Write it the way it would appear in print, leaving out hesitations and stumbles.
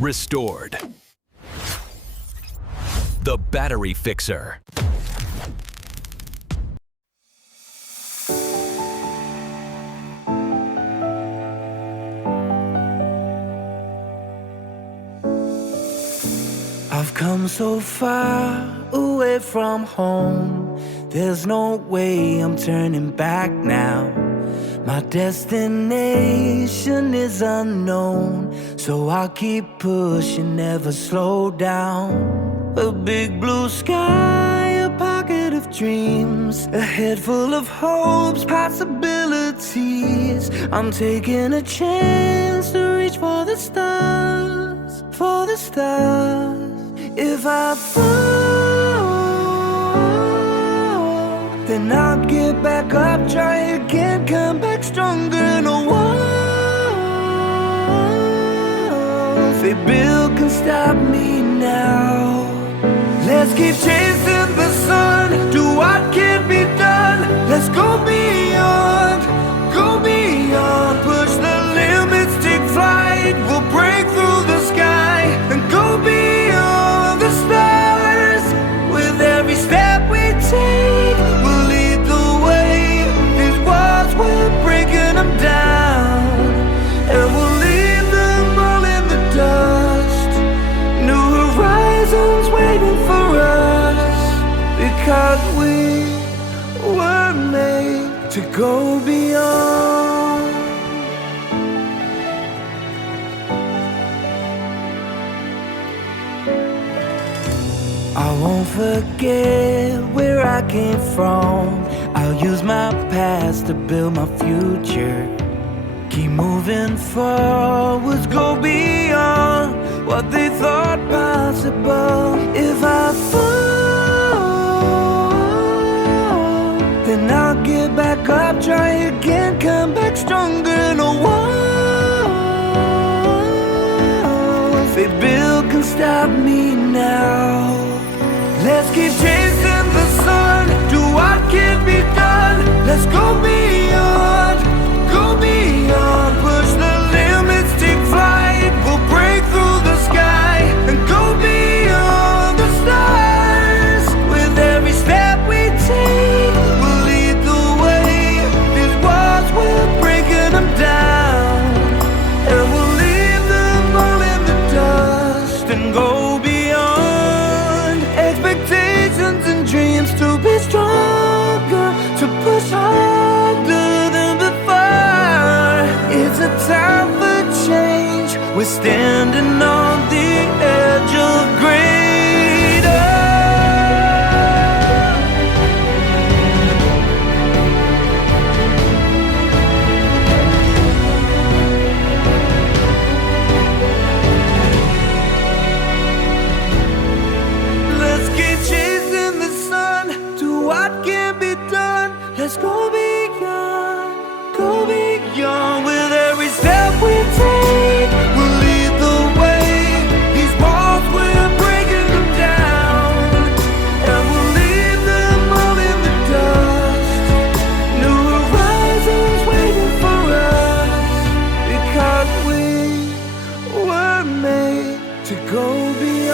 Restored. The battery fixer. I've come so far away from home. There's no way I'm turning back now. My destination is unknown, so I'll keep pushing, never slow down. A big blue sky, a pocket of dreams, a head full of hopes, possibilities. I'm taking a chance to reach for the stars, for the stars. If I fall, then I'll get back up, try again, come back stronger. No walls they build can stop me now. Let's keep chasing the sun, do what can be done. Let's go beyond, push the limits, take flight. We'll break through the sky and go beyond the stars. With every step we take, we'll lead the way. These walls, we're breaking them down, and we'll leave them all in the dust. New horizons waiting for us, because we were made to go beyond. I won't forget where I came from. I'll use my past to build my future. Keep moving forwards, go beyond what they thought possible. If I fall, then I'll get back up, try again, come back stronger. No walls they build can stop me now. Let's keep chasing the sun, do what can be done. Let's go beyond, push the limits, take flight. We'll break through the sky and go beyond the stars. With every step we take, we'll lead the way. These walls, we're breaking them down, and we'll leave them all in the dust and go beyond. Expectations and dreams to be stronger, to push harder than before. It's a time for change, we're standing on the edge of greater. Let's keep chasing the sun, do what can be done. Let's go beyond, with every step we take. We'll lead the way. These walls, we're breaking them down, and we'll leave them all in the dust. New horizons waiting for us, because we were made to go beyond.